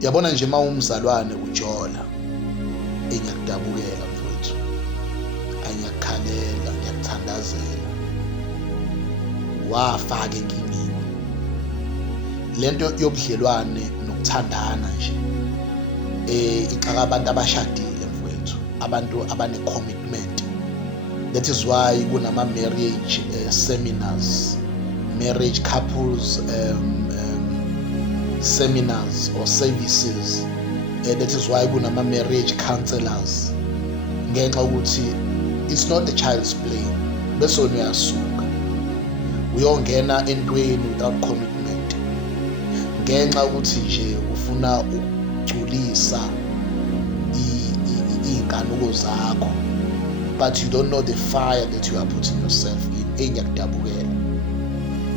Yabona nje mawumzalwane uJola, engiyakudabukela mfowethu, angiyakukhalela, ngiyakuthandazela, wafaka enkingeni. Lento yobudlelwane nokuthandana nje ixaka abantu abashadile mfowethu, abantu abane-commitment. That is why kunama-marriage seminars, marriage couples seminars or services. That is why kunama-marriage counselors, ngenxa ukuthi it's not the child's play. Bese wena uyasuka uyongena entweni without commitment, ngenxa ukuthi nje ufuna ukugculisa iy'nkanuko zakho, but you don't know the fire that you are putting yourself in. Engiyakudabukela,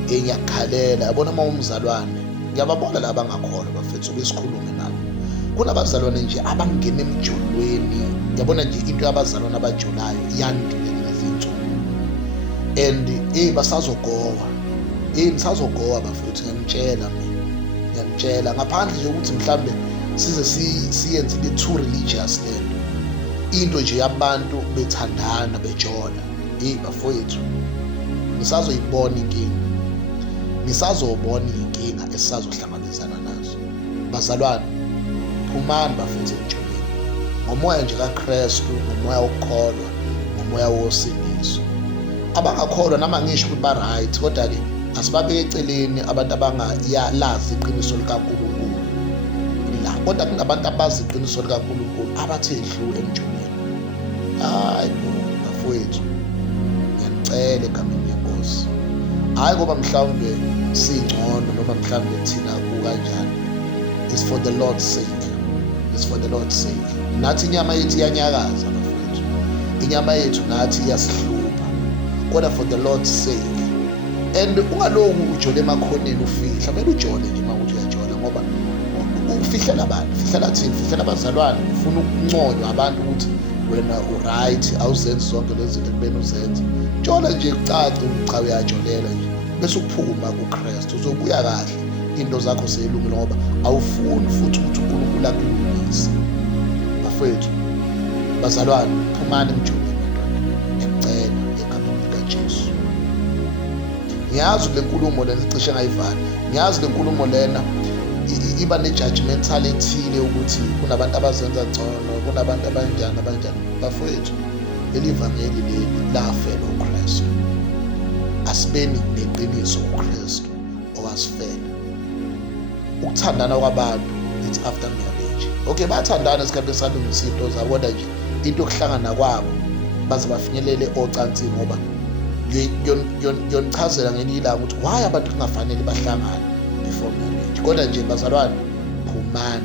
engiyakukhalela. Yabona uma umzalwane, ngiyababona laba abangakholwa bafethu, besikhulume nabo. Kunabazalwane nje abangena emjolweni. Yabona nje into yabazalwane abajolayo yandile lezi nsuku, and basazogowa, nisazogowa bafethu. Ngiyamtshela ngaphandle nje ukuthi mhlambe size siyenze le too religious lento, into nje yabantu bethandana bejola. Bafowethu, nisazoyibona inkinga esisazohlangabezana nazo. Bazalwane, phumani bafethu emjolweni, ngomoya nje kaKristu, ngomoya wokukholwa, ngomoya wosindiso. Abangakholwa nama ngisho ukuthi ba-right, kodwa-ke asibabeke eceleni abantu abangalazi iqiniso likaNkulunkulu la, kodwa kunabantu abazi iqiniso likaNkulunkulu abathe dlu emjolweni. Hayi bo bafowethu, ngiyanicela egameni leNkosi, hhayi ngoba mhlawumbe singcono noma mhlawumbe thina kukanjani. It's for the Lord's sake. It's for the Lord's sake. Nathi inyama yethu iyanyakaza bafowethu, inyama yethu nathi iyasihlupha, kodwa for the Lord's sake. And ungaloku ujole emakhoneni ufihla, kumele ujole nje uma ukuthi uyajola, ngoba ufihlela abantu, fihlela thina, fihlela abazalwane, ufuna ukunconywa abantu ukuthi wena u-right, awuzenzi zonke lezi zinto ekubeni uzenze. Jola nje kucace ukuthi cha uyajolela nje, bese uphuma kuKristu, uzobuya kahle, into zakho seyilungile, ngoba awufuni futhi ukuthi uNkulunkulu akulungise. Bafowethu, bazalwane, phumani emjolweni ngiyacela egameni likaJesu. Ngiyazi le nkulumo lena icishe ngayivala, ngiyazi le nkulumo lena iba ne-judgmental ethile ukuthi kunabantu abazenza ngcono, kunabantu abanjani. Bafowethu, leli vangeli leli lafela uKristu. Asibeni neqiniso uKristu owasifela. Ukuthandana kwabantu, it's after marriage. Okay, bathandana esikhathini salungisa into zabo, kodwa nje into yokuhlangana kwabo baze bafinyelele ocansini, ngoba yonichazela ngelinye ilanga ukuthi why abantu kungafanele bahlangane before marriage. Kodwa nje bazalwane, phumani